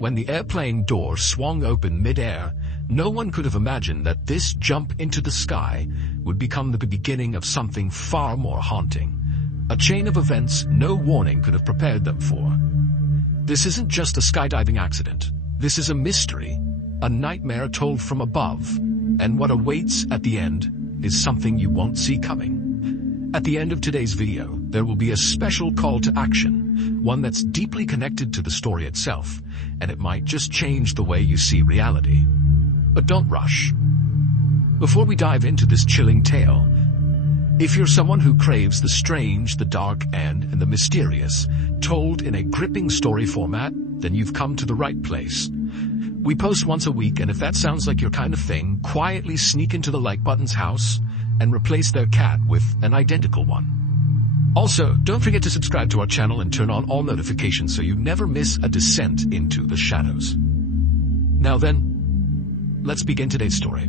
when the airplane door swung open mid-air, no one could have imagined that this jump into the sky would become the beginning of something far more haunting. A chain of events no warning could have prepared them for. This isn't just a skydiving accident. This is a mystery, a nightmare told from above, and what awaits at the end is something you won't see coming. At the end of today's video, there will be a special call to action, one that's deeply connected to the story itself, and it might just change the way you see reality. But don't rush. Before we dive into this chilling tale, if you're someone who craves the strange, the dark, and the mysterious, told in a gripping story format, then you've come to the right place. We post once a week, and if that sounds like your kind of thing, quietly sneak into the like button's house and replace their cat with an identical one. Also, don't forget to subscribe to our channel and turn on all notifications so you never miss a descent into the shadows. Now then, let's begin today's story.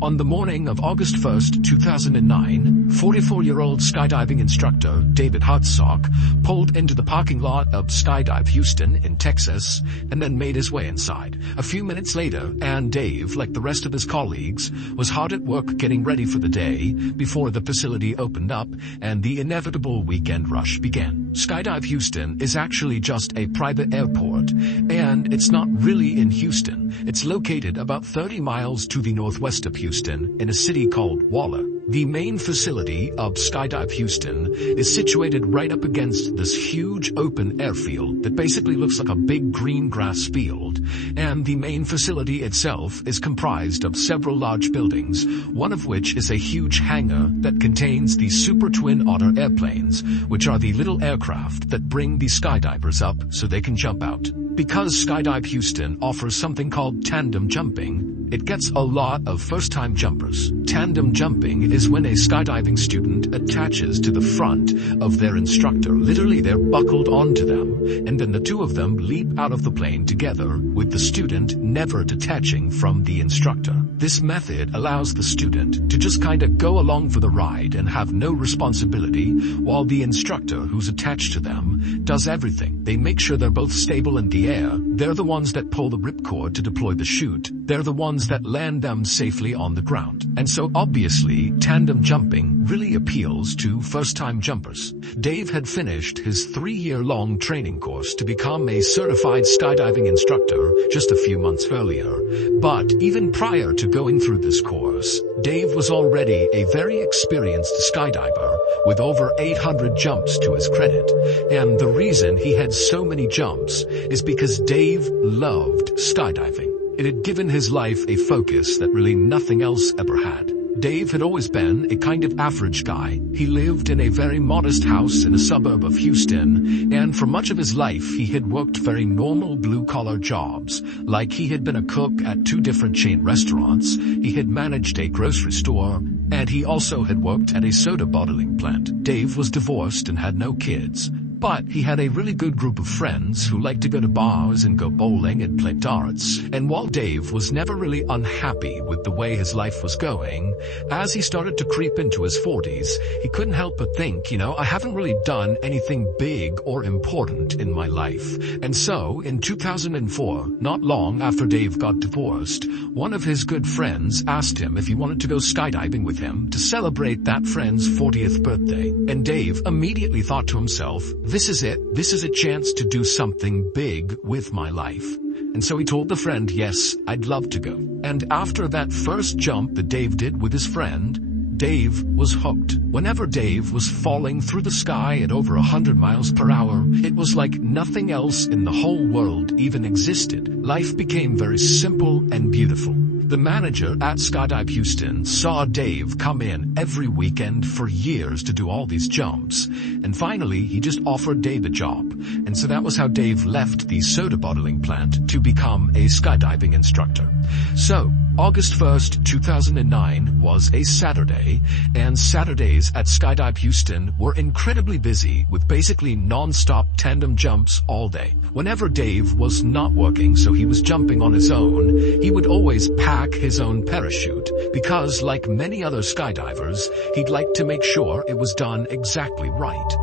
On the morning of August 1st, 2009, 44-year-old skydiving instructor David Hartsock pulled into the parking lot of Skydive Houston in Texas and then made his way inside. A few minutes later, and Dave, like the rest of his colleagues, was hard at work getting ready for the day before the facility opened up and the inevitable weekend rush began. Skydive Houston is actually just a private airport, and it's not really in Houston. It's located about 30 miles to the northwest of Houston, in a city called Waller. The main facility of Skydive Houston is situated right up against this huge open airfield that basically looks like a big green grass field, and the main facility itself is comprised of several large buildings, one of which is a huge hangar that contains the Super Twin Otter airplanes, which are the little aircraft that bring the skydivers up so they can jump out. Because Skydive Houston offers something called tandem jumping, it gets a lot of first-time jumpers. Tandem jumping is when a skydiving student attaches to the front of their instructor. Literally, they're buckled onto them, and then the two of them leap out of the plane together, with the student never detaching from the instructor. This method allows the student to just kind of go along for the ride and have no responsibility, while the instructor who's attached to them does everything. They make sure they're both stable in the air. They're the ones that pull the ripcord to deploy the chute. They're the ones that land them safely on the ground. And so obviously, tandem jumping really appeals to first-time jumpers. Dave had finished his 3-year-long training course to become a certified skydiving instructor just a few months earlier. But even prior to going through this course, Dave was already a very experienced skydiver with over 800 jumps to his credit. And the reason he had so many jumps is because Dave loved skydiving. It had given his life a focus that really nothing else ever had. Dave had always been a kind of average guy. He lived in a very modest house in a suburb of Houston, and for much of his life he had worked very normal blue-collar jobs, like he had been a cook at 2 different chain restaurants, he had managed a grocery store, and he also had worked at a soda bottling plant. Dave was divorced and had no kids. But he had a really good group of friends who liked to go to bars and go bowling and play darts. And while Dave was never really unhappy with the way his life was going, as he started to creep into his 40s, he couldn't help but think, I haven't really done anything big or important in my life. And so, in 2004, not long after Dave got divorced, one of his good friends asked him if he wanted to go skydiving with him to celebrate that friend's 40th birthday. And Dave immediately thought to himself, this is it. This is a chance to do something big with my life. And so he told the friend, yes, I'd love to go. And after that first jump that Dave did with his friend, Dave was hooked. Whenever Dave was falling through the sky at over 100 miles per hour, it was like nothing else in the whole world even existed. Life became very simple and beautiful. The manager at Skydive Houston saw Dave come in every weekend for years to do all these jumps, and finally he just offered Dave a job. And so that was how Dave left the soda bottling plant to become a skydiving instructor. So, August 1st, 2009 was a Saturday, and Saturdays at Skydive Houston were incredibly busy with basically non-stop tandem jumps all day. Whenever Dave was not working, so he was jumping on his own, he would always pack his own parachute because, like many other skydivers, he'd like to make sure it was done exactly right.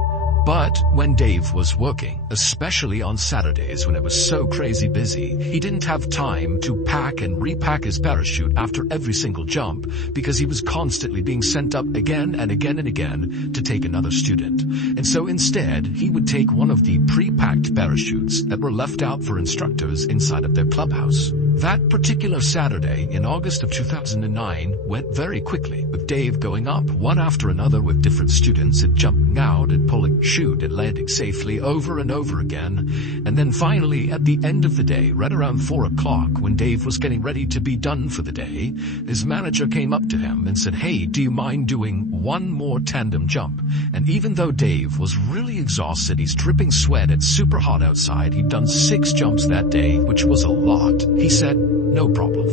But when Dave was working, especially on Saturdays when it was so crazy busy, he didn't have time to pack and repack his parachute after every single jump because he was constantly being sent up again and again and again to take another student. And so instead, he would take one of the pre-packed parachutes that were left out for instructors inside of their clubhouse. That particular Saturday in August of 2009 went very quickly, with Dave going up one after another with different students and jumping out and pulling chute and landing safely over and over again. And then finally, at the end of the day, right around 4 o'clock, when Dave was getting ready to be done for the day, his manager came up to him and said, "Hey, do you mind doing one more tandem jump?" And even though Dave was really exhausted, he's dripping sweat, it's super hot outside, he'd done 6 jumps that day, which was a lot. He said, "No problem."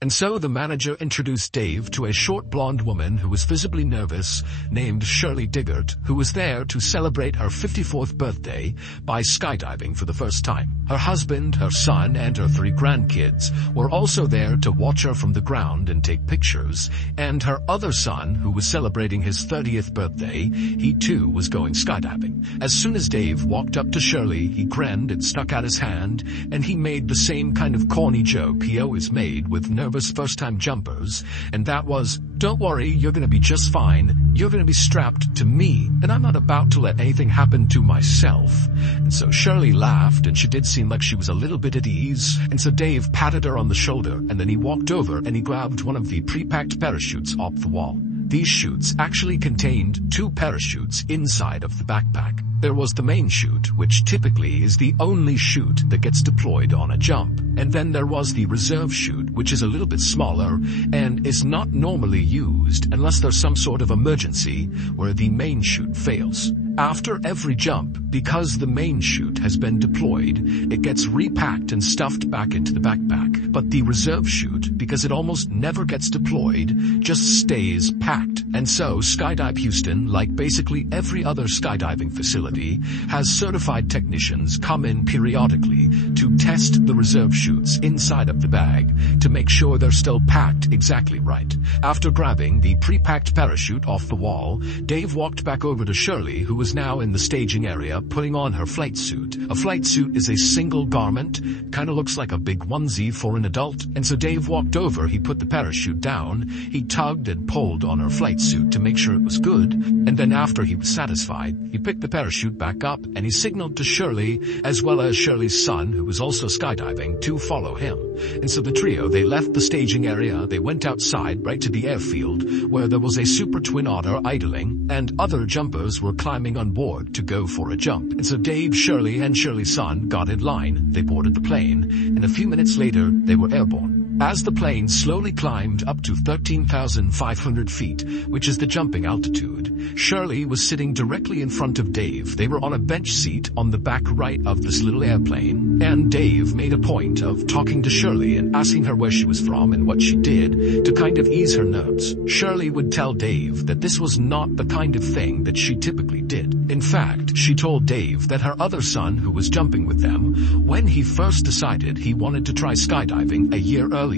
And so the manager introduced Dave to a short blonde woman who was visibly nervous, named Shirley Diggert, who was there to celebrate her 54th birthday by skydiving for the first time. Her husband, her son, and her 3 grandkids were also there to watch her from the ground and take pictures, and her other son, who was celebrating his 30th birthday, he too was going skydiving. As soon as Dave walked up to Shirley, he grinned and stuck out his hand, and he made the same kind of corny joke he always made with nervous first-time jumpers, and that was, "Don't worry, you're gonna be just fine. You're gonna be strapped to me, and I'm not about to let anything happen to myself." And so Shirley laughed, and she did seem like she was a little bit at ease, and so Dave patted her on the shoulder, and then he walked over and he grabbed one of the pre-packed parachutes off the wall. These chutes actually contained 2 parachutes inside of the backpack. There was the main chute, which typically is the only chute that gets deployed on a jump. And then there was the reserve chute, which is a little bit smaller and is not normally used unless there's some sort of emergency where the main chute fails. After every jump, because the main chute has been deployed, it gets repacked and stuffed back into the backpack. But the reserve chute, because it almost never gets deployed, just stays packed. And so Skydive Houston, like basically every other skydiving facility, has certified technicians come in periodically to test the reserve chutes inside of the bag to make sure they're still packed exactly right. After grabbing the pre-packed parachute off the wall, Dave walked back over to Shirley, who was now in the staging area putting on her flight suit. A flight suit is a single garment, kind of looks like a big onesie for an adult, and so Dave walked over, he put the parachute down, he tugged and pulled on her flight suit to make sure it was good, and then after he was satisfied, he picked the parachute back up and he signaled to Shirley, as well as Shirley's son, who was also skydiving, to follow him. And so the trio, they left the staging area, they went outside right to the airfield, where there was a Super Twin Otter idling, and other jumpers were climbing on board to go for a jump. And so Dave, Shirley, and Shirley's son got in line. They boarded the plane, and a few minutes later, they were airborne. As the plane slowly climbed up to 13,500 feet, which is the jumping altitude, Shirley was sitting directly in front of Dave. They were on a bench seat on the back right of this little airplane, and Dave made a point of talking to Shirley and asking her where she was from and what she did to kind of ease her nerves. Shirley would tell Dave that this was not the kind of thing that she typically did. In fact, she told Dave that her other son, who was jumping with them, when he first decided he wanted to try skydiving a year earlier,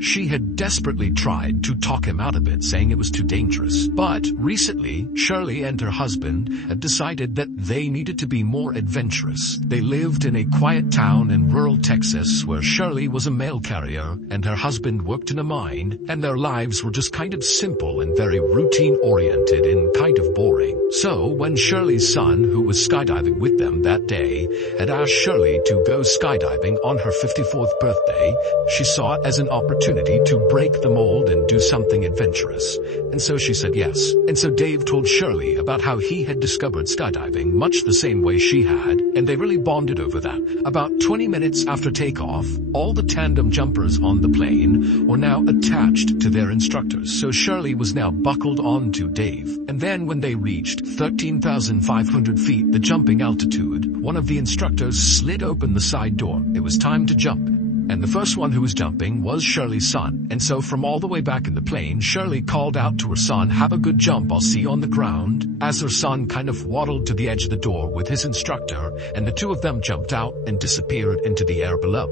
she had desperately tried to talk him out of it, saying it was too dangerous. But recently, Shirley and her husband had decided that they needed to be more adventurous. They lived in a quiet town in rural Texas where Shirley was a mail carrier and her husband worked in a mine, and their lives were just kind of simple and very routine-oriented and kind of boring. So when Shirley's son, who was skydiving with them that day, had asked Shirley to go skydiving on her 54th birthday, she saw it as an opportunity to break the mold and do something adventurous. And so she said yes. And so Dave told Shirley about how he had discovered skydiving much the same way she had, and they really bonded over that. About 20 minutes after takeoff, all the tandem jumpers on the plane were now attached to their instructors, so Shirley was now buckled onto Dave. And then when they reached 13,500 feet, the jumping altitude, one of the instructors slid open the side door. It was time to jump. And the first one who was jumping was Shirley's son. And so from all the way back in the plane, Shirley called out to her son, "Have a good jump, I'll see you on the ground," as her son kind of waddled to the edge of the door with his instructor, and the two of them jumped out and disappeared into the air below.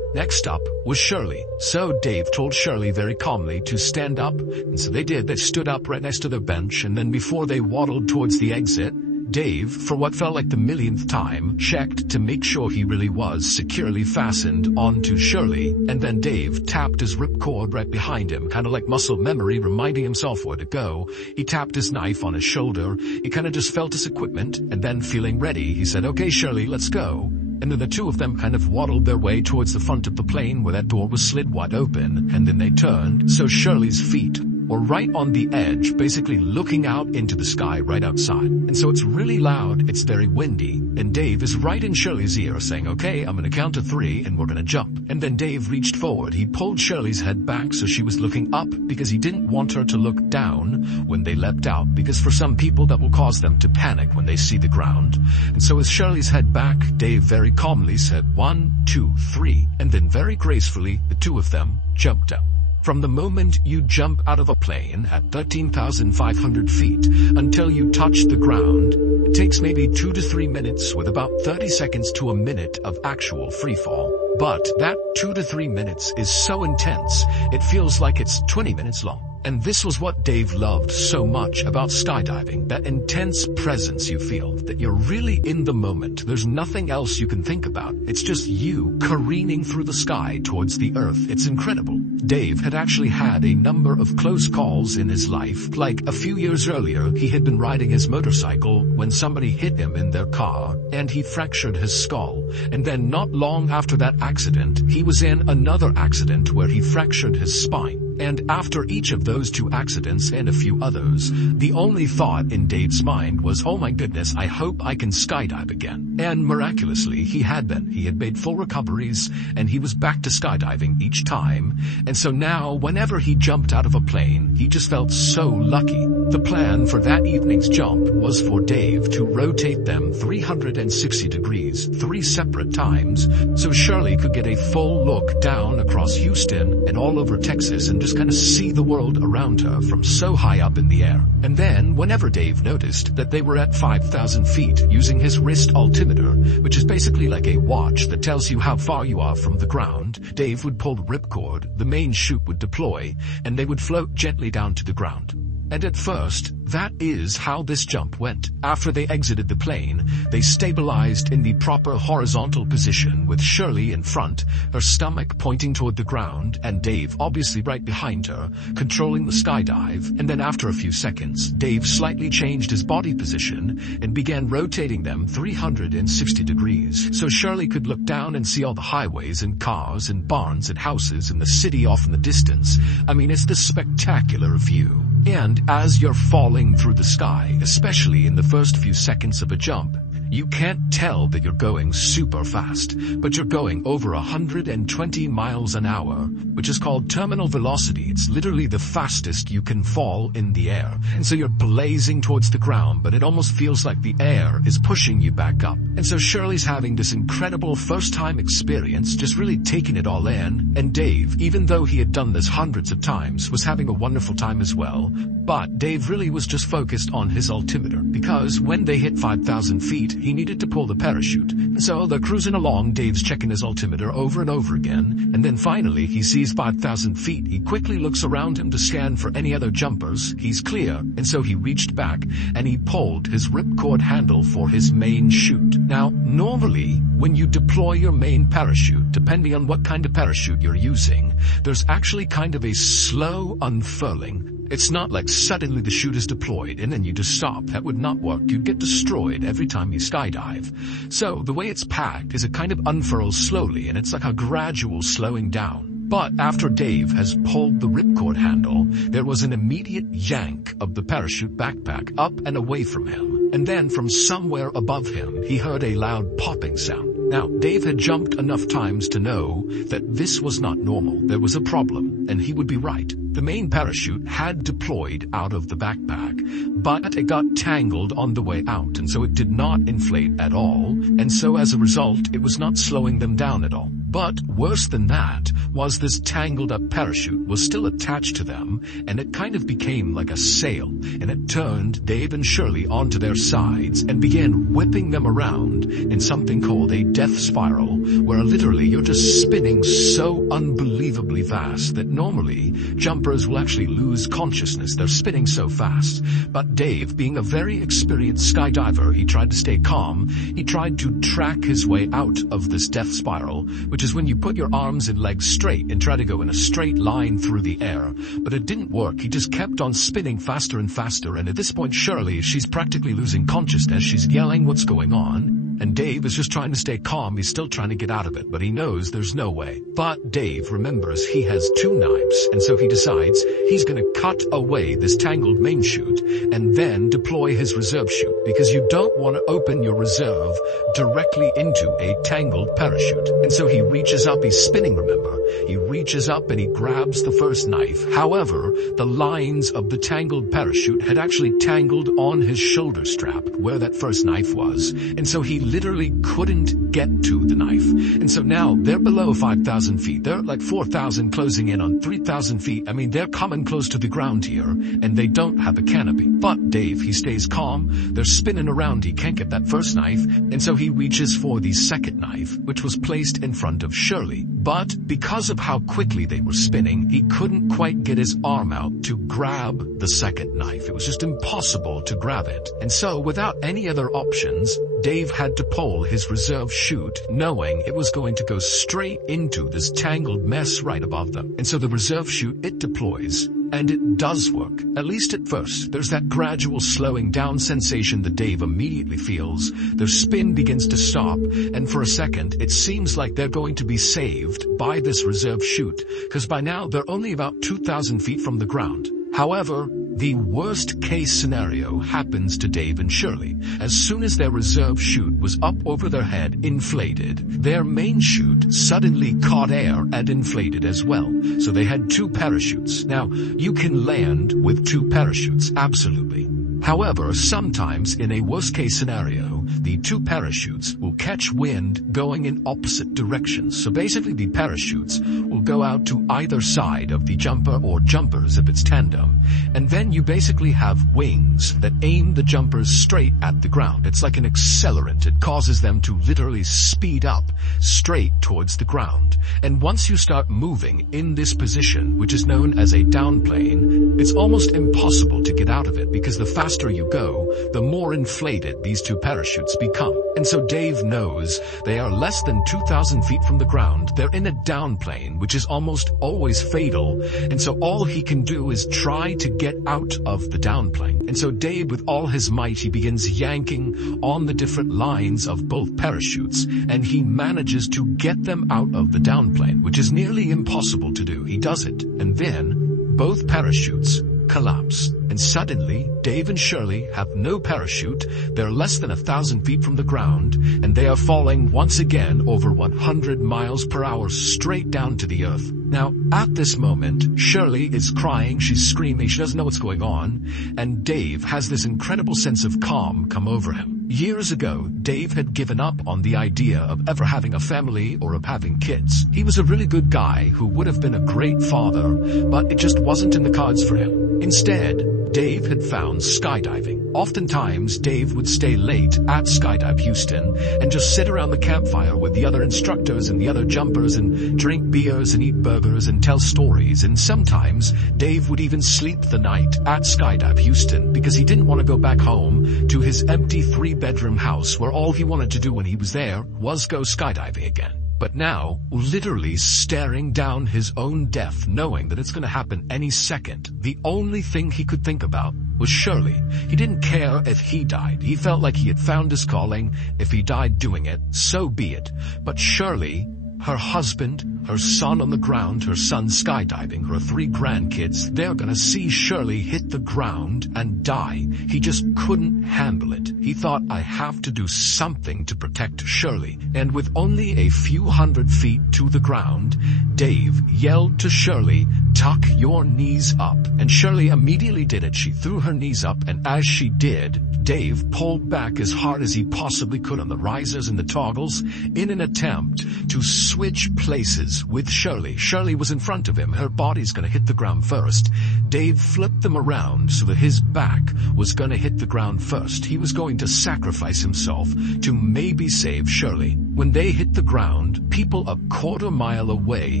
Next up was Shirley. So Dave told Shirley very calmly to stand up, and so they did. They stood up right next to their bench, and then before they waddled towards the exit, Dave, for what felt like the millionth time, checked to make sure he really was securely fastened onto Shirley, and then Dave tapped his ripcord right behind him, kind of like muscle memory, reminding himself where to go. He tapped his knife on his shoulder. He kind of just felt his equipment, and then feeling ready, he said, "Okay, Shirley, let's go." And then the two of them kind of waddled their way towards the front of the plane where that door was slid wide open, and then they turned, so Shirley's feet were right on the edge, basically looking out into the sky right outside. And so it's really loud, it's very windy, and Dave is right in Shirley's ear saying, "Okay, I'm gonna count to 3 and we're gonna jump." And then Dave reached forward. He pulled Shirley's head back so she was looking up because he didn't want her to look down when they leapt out, because for some people that will cause them to panic when they see the ground. And so with Shirley's head back, Dave very calmly said 1, 2, 3, and then very gracefully the two of them jumped up. From the moment you jump out of a plane at 13,500 feet until you touch the ground, it takes maybe 2 to 3 minutes with about 30 seconds to a minute of actual freefall. But that 2 to 3 minutes is so intense, it feels like it's 20 minutes long. And this was what Dave loved so much about skydiving, that intense presence you feel, that you're really in the moment. There's nothing else you can think about. It's just you careening through the sky towards the earth. It's incredible. Dave had actually had a number of close calls in his life. Like a few years earlier, he had been riding his motorcycle when somebody hit him in their car, and he fractured his skull. And then not long after that accident, he was in another accident where he fractured his spine. And after each of those 2 accidents and a few others, the only thought in Dave's mind was, "Oh my goodness, I hope I can skydive again." And miraculously, he had been. He had made full recoveries, and he was back to skydiving each time. And so now, whenever he jumped out of a plane, he just felt so lucky. The plan for that evening's jump was for Dave to rotate them 360 degrees, 3 separate times, so Shirley could get a full look down across Houston and all over Texas and just kind of see the world around her from so high up in the air. And then, whenever Dave noticed that they were at 5,000 feet, using his wrist altimeter, which is basically like a watch that tells you how far you are from the ground, Dave would pull the ripcord, the main chute would deploy, and they would float gently down to the ground. And at first, that is how this jump went. After they exited the plane, they stabilized in the proper horizontal position with Shirley in front, her stomach pointing toward the ground, and Dave obviously right behind her, controlling the skydive. And then after a few seconds, Dave slightly changed his body position and began rotating them 360 degrees, so Shirley could look down and see all the highways and cars and barns and houses and the city off in the distance. I mean, it's this spectacular view. And as you're falling through the sky, especially in the first few seconds of a jump, you can't tell that you're going super fast, but you're going over 120 miles an hour, which is called terminal velocity. It's literally the fastest you can fall in the air. And so you're blazing towards the ground, but it almost feels like the air is pushing you back up. And so Shirley's having this incredible first-time experience, just really taking it all in. And Dave, even though he had done this hundreds of times, was having a wonderful time as well. But Dave really was just focused on his altimeter, because when they hit 5,000 feet, he needed to pull the parachute. So they're cruising along, Dave's checking his altimeter over and over again, and then finally he sees 5,000 feet. He quickly looks around him to scan for any other jumpers. He's clear, and so he reached back and he pulled his ripcord handle for his main chute. Now, normally, when you deploy your main parachute, depending on what kind of parachute you're using, there's actually kind of a slow unfurling. It's not like suddenly the chute is deployed and then you just stop. That would not work. You'd get destroyed every time you skydive. So the way it's packed is it kind of unfurls slowly, and it's like a gradual slowing down. But after Dave has pulled the ripcord handle, there was an immediate yank of the parachute backpack up and away from him. And then from somewhere above him, he heard a loud popping sound. Now, Dave had jumped enough times to know that this was not normal. There was a problem, and he would be right. The main parachute had deployed out of the backpack, but it got tangled on the way out, and so it did not inflate at all, and so as a result, it was not slowing them down at all. But worse than that was this tangled up parachute was still attached to them, and it kind of became like a sail, and it turned Dave and Shirley onto their sides and began whipping them around in something called a death spiral, where literally you're just spinning so unbelievably fast that normally jumpers will actually lose consciousness. They're spinning so fast. But Dave, being a very experienced skydiver, he tried to stay calm. He tried to track his way out of this death spiral, which is when you put your arms and legs straight and try to go in a straight line through the air. But it didn't work. He just kept on spinning faster and faster, and at this point Shirley, she's practically losing consciousness. She's yelling what's going on. And Dave is just trying to stay calm. He's still trying to get out of it, but he knows there's no way. But Dave remembers he has 2 knives, and so he decides he's going to cut away this tangled main chute and then deploy his reserve chute, because you don't want to open your reserve directly into a tangled parachute. And so he reaches up, he's spinning, remember. He reaches up and he grabs the first knife. However, the lines of the tangled parachute had actually tangled on his shoulder strap where that first knife was, and so he literally couldn't get to the knife. And so now they're below 5,000 feet. They're like 4,000, closing in on 3,000 feet. I mean, they're coming close to the ground here, and they don't have a canopy. But Dave, he stays calm. They're spinning around. He can't get that first knife, and so he reaches for the second knife, which was placed in front of Shirley. But because of how quickly they were spinning, he couldn't quite get his arm out to grab the second knife. It was just impossible to grab it. And so, without any other options, Dave had to pull his reserve chute, knowing it was going to go straight into this tangled mess right above them. And so the reserve chute, it deploys. And it does work, at least at first. There's that gradual slowing down sensation that Dave immediately feels. Their spin begins to stop, and for a second, it seems like they're going to be saved by this reserve chute, because by now they're only about 2,000 feet from the ground. However, the worst case scenario happens to Dave and Shirley. As soon as their reserve chute was up over their head, inflated, their main chute suddenly caught air and inflated as well. So they had 2 parachutes. Now, you can land with 2 parachutes, absolutely. However, sometimes in a worst-case scenario, the 2 parachutes will catch wind going in opposite directions. So basically the parachutes will go out to either side of the jumper or jumpers if it's tandem. And then you basically have wings that aim the jumpers straight at the ground. It's like an accelerant. It causes them to literally speed up straight towards the ground. And once you start moving in this position, which is known as a downplane, it's almost impossible to get out of it, because the faster you go, the more inflated these 2 parachutes become. And so Dave knows they are less than 2,000 feet from the ground. They're in a downplane, which is almost always fatal. And so all he can do is try to get out of the downplane. And so Dave, with all his might, he begins yanking on the different lines of both parachutes, and he manages to get them out of the downplane, which is nearly impossible to do. He does it, and then both parachutes collapse. And suddenly, Dave and Shirley have no parachute. They're less than 1,000 feet from the ground, and they are falling once again over 100 miles per hour straight down to the earth. Now, at this moment, Shirley is crying, she's screaming, she doesn't know what's going on, and Dave has this incredible sense of calm come over him. Years ago, Dave had given up on the idea of ever having a family or of having kids. He was a really good guy who would have been a great father, but it just wasn't in the cards for him. Instead, Dave had found skydiving. Oftentimes, Dave would stay late at Skydive Houston and just sit around the campfire with the other instructors and the other jumpers and drink beers and eat burgers and tell stories. And sometimes, Dave would even sleep the night at Skydive Houston because he didn't want to go back home to his empty 3-bedroom house where all he wanted to do when he was there was go skydiving again. but now literally staring down his own death, knowing that it's going to happen any second. The only thing he could think about was Shirley. He didn't care if he died. He felt like he had found his calling. If he died doing it, so be it. But Shirley, her husband, her son on the ground, her son skydiving, her 3 grandkids, they're gonna see Shirley hit the ground and die. He just couldn't handle it. He thought, I have to do something to protect Shirley. And with only a few hundred feet to the ground, Dave yelled to Shirley, tuck your knees up. And Shirley immediately did it. She threw her knees up, and as she did, Dave pulled back as hard as he possibly could on the risers and the toggles in an attempt to switch places with Shirley. Shirley was in front of him. Her body's gonna hit the ground first. Dave flipped them around so that his back was gonna hit the ground first. He was going to sacrifice himself to maybe save Shirley. When they hit the ground, people a quarter mile away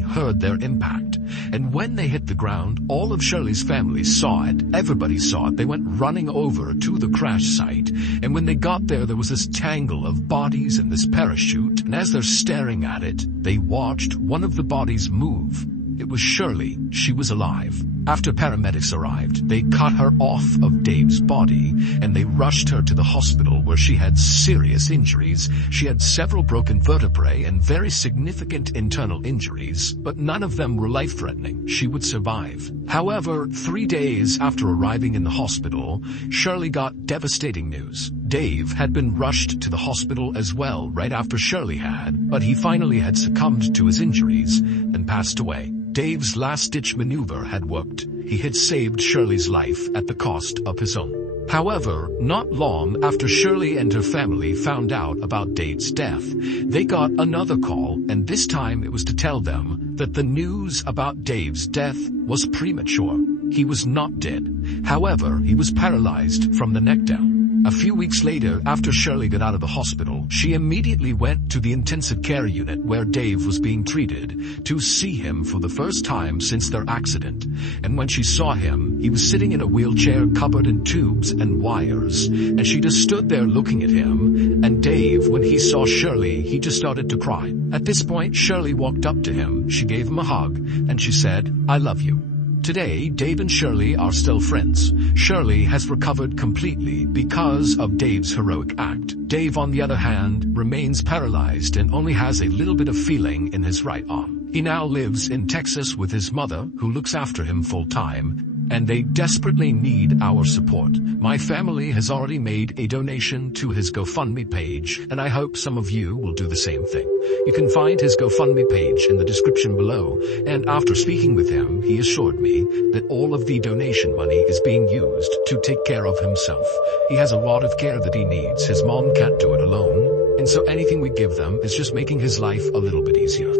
heard their impact. And when they hit the ground, all of Shirley's family saw it. Everybody saw it. They went running over to the crash site. And when they got there, there was this tangle of bodies and this parachute. And as they're staring at it, they watched one of the bodies move. It was Shirley. She was alive. After paramedics arrived, they cut her off of Dave's body, and they rushed her to the hospital where she had serious injuries. She had several broken vertebrae and very significant internal injuries, but none of them were life-threatening. She would survive. However, 3 days after arriving in the hospital, Shirley got devastating news. Dave had been rushed to the hospital as well right after Shirley had, but he finally had succumbed to his injuries and passed away. Dave's last-ditch maneuver had worked. He had saved Shirley's life at the cost of his own. However, not long after Shirley and her family found out about Dave's death, they got another call, and this time it was to tell them that the news about Dave's death was premature. He was not dead. However, he was paralyzed from the neck down. A few weeks later, after Shirley got out of the hospital, she immediately went to the intensive care unit where Dave was being treated to see him for the first time since their accident. And when she saw him, he was sitting in a wheelchair covered in tubes and wires. And she just stood there looking at him. And Dave, when he saw Shirley, he just started to cry. At this point, Shirley walked up to him. She gave him a hug, and she said, I love you. Today, Dave and Shirley are still friends. Shirley has recovered completely because of Dave's heroic act. Dave, on the other hand, remains paralyzed and only has a little bit of feeling in his right arm. He now lives in Texas with his mother, who looks after him full-time, and they desperately need our support. My family has already made a donation to his GoFundMe page, and I hope some of you will do the same thing. You can find his GoFundMe page in the description below, and after speaking with him, he assured me that all of the donation money is being used to take care of himself. He has a lot of care that he needs. His mom can't do it alone, and so anything we give them is just making his life a little bit easier.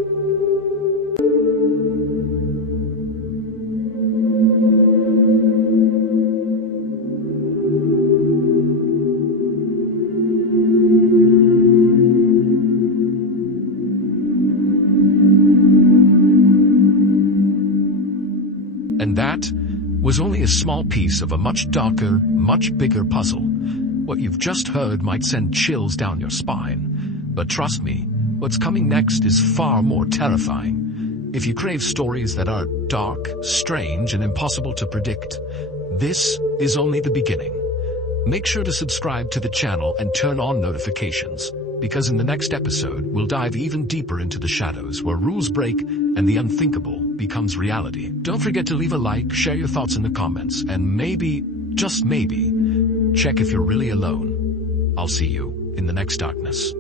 And that was only a small piece of a much darker, much bigger puzzle. What you've just heard might send chills down your spine. But trust me, what's coming next is far more terrifying. If you crave stories that are dark, strange, and impossible to predict, this is only the beginning. Make sure to subscribe to the channel and turn on notifications, because in the next episode, we'll dive even deeper into the shadows where rules break and the unthinkable becomes reality. Don't forget to leave a like, share your thoughts in the comments, and maybe, just maybe, check if you're really alone. I'll see you in the next darkness.